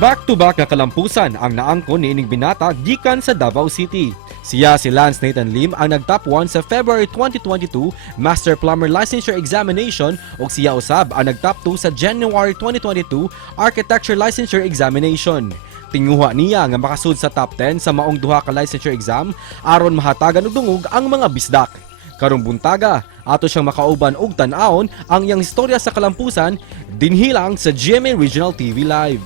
Back-to-back na kalampusan ang naangkon ni ining binata gikan sa Davao City. Siya si Lance Nathan Lim ang nag-top 1 sa February 2022 Master Plumber Licensure Examination ug siya usab ang nag-top 2 sa January 2022 Architecture Licensure Examination. Tinguha niya nga makasud sa top 10 sa maong duha ka licensure exam aron mahatagan og dungog ang mga bisdak. Karong buntaga, ato siyang makauban og tan-awon ang iyang istorya sa kalampusan dinhilang sa GMA Regional TV Live.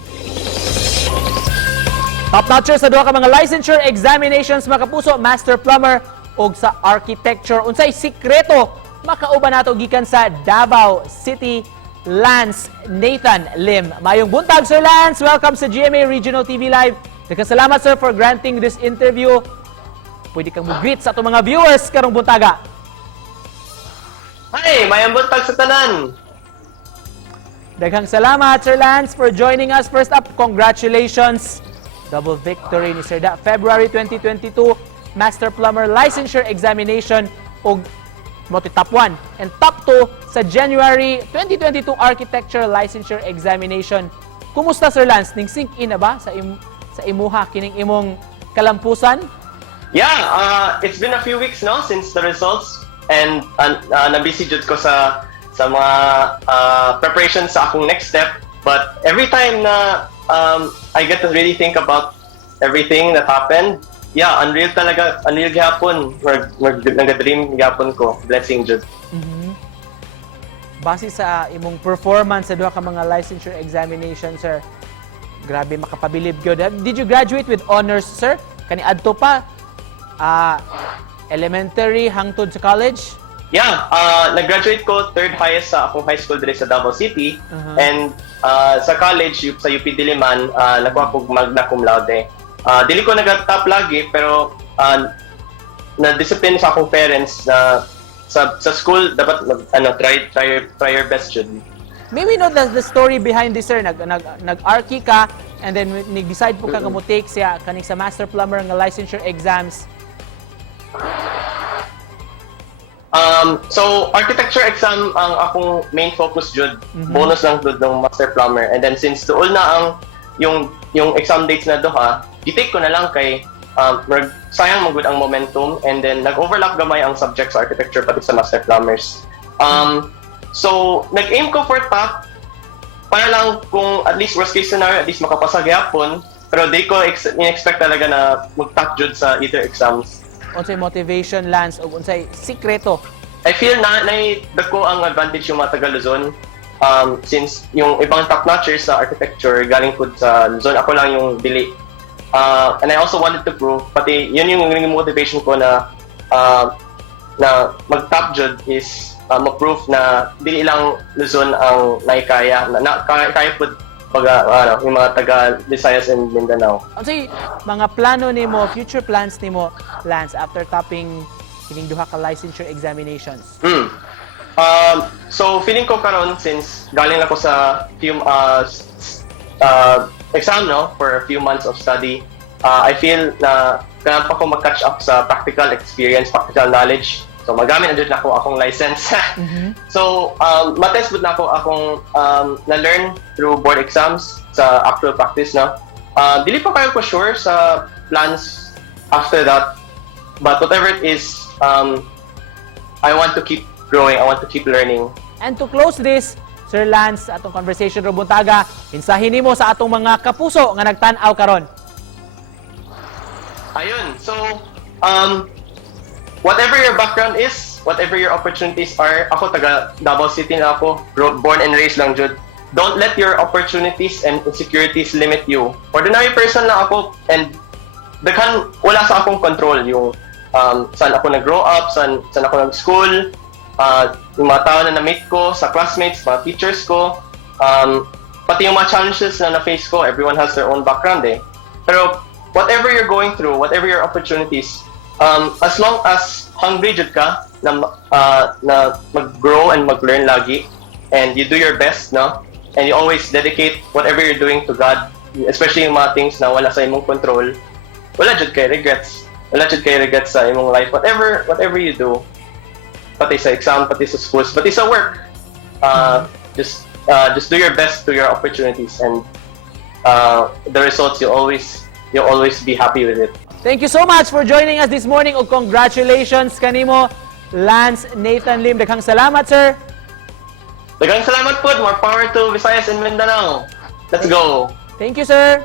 Top-notcher sa duha ka mga licensure examinations mga kapuso, Master Plumber ug sa Architecture. Unsay sikreto makauban nato gikan sa Davao City, Lance Nathan Lim. Mayong buntag, Sir Lance. Welcome sa GMA Regional TV Live. Salamat, sir, for granting this interview. Pwede kang mag-greet sa atong mga viewers karong buntaga. Hi, mayang buntag sa tanan. Daghang salamat, Sir Lance, for joining us. First up, congratulations. Double victory ni Sir Da. February 2022, Master Plumber Licensure Examination ug top 1 and top 2 sa January 2022 Architecture Licensure Examination. Kumusta, Sir Lance? Ning sink in na ba sa imuha kining imong kalampusan? Yeah, it's been a few weeks no since the results and na-busy jud ko sa mga preparations sa akong next step, but every time na I get to really think about everything that happened. Yeah, unreal talaga. Unreal gihapon. Nag-dream gihapon ko. Blessing jud. Base sa imong performance sa duha ka mga licensure examination, sir, grabe makapabilib gyud. Did you graduate with honors, sir? Kani adto pa elementary hangtod sa college? Yeah, nag-graduate ko third highest sa akong high school diri sa Davao City. And sa college, sa UP Diliman, nakuha ko magna cum laude. Dili ko nag-top lagi, pero na-discipline sa akong parents na sa school dapat try your best jud. Maybe know the story behind this, sir. Nag-archi ka and then nag-decide po ka mo take siya kaning sa Master Plumber nga licensure exams. So architecture exam ang akong main focus jud. Bonus lang jud ng Master Plumber. And then since dool na ang yung exam dates na duha, gitake ko na lang kay sayang magud ang momentum, and then nag-overlap gamay ang subject sa architecture pati sa Master Plumbers. So nag-aim ko for top para lang kung at least worst case scenario at least makapasa gyapon, pero di ko in-expect talaga na mag-top jud sa either exams. Unsay motivation, Lance, o unsay sikreto? I feel na dako ang advantage yung mga taga Luzon. Since yung ibang top-notchers sa architecture galing po sa Luzon, ako lang yung dili. And I also wanted to prove, pati yun yung motivation ko na mag-top jud is ma-prove na dili lang Luzon ang naikaya. Kaya po yung mga taga Visayas and Mindanao. Unsay mga plano nimo, future plans nimo, Lance, after topping kining duha ka licensure examinations? So feeling ko karon, since galing ako sa few exam for a few months of study, I feel na kailangan pa ko mag-catch up sa practical experience, practical knowledge. So magamit na dyan na akong license. So matest na ako akong na-learn through board exams sa actual practice na. Dili pa kayo ko sure sa plans after that, but whatever it is, I want to keep growing, I want to keep learning. And to close this, Sir Lance, atong conversation ro buntaga, insahin nimo sa atong mga kapuso nga nagtan-aw karon. Ayun, so whatever your background is, whatever your opportunities are, ako taga Davao City na ako, born and raised lang jud. Don't let your opportunities and insecurities limit you. Ordinary person lang ako, and wala sa akong control yung saan ako nag-grow up, saan ako nag-school, yung mga tao na na-meet ko, sa classmates, mga teachers ko, pati yung mga challenges na na-face ko. Everyone has their own background Pero whatever you're going through, whatever your opportunities, as long as hungry jud ka na mag-grow and mag-learn lagi, and you do your best, and you always dedicate whatever you're doing to God, especially yung mga things na wala sa imong control, wala jud kay regrets. Wala jud kay regrets sa imong life. Whatever you do, pati sa exam, pati sa schools, pati sa work, just do your best to your opportunities, and the results, you'll always be happy with it. Thank you so much for joining us this morning ug congratulations kanimo Lance Nathan Lim. Daghang salamat, sir. Daghang salamat po. More power to Visayas and Mindanao. Let's go. Thank you, sir.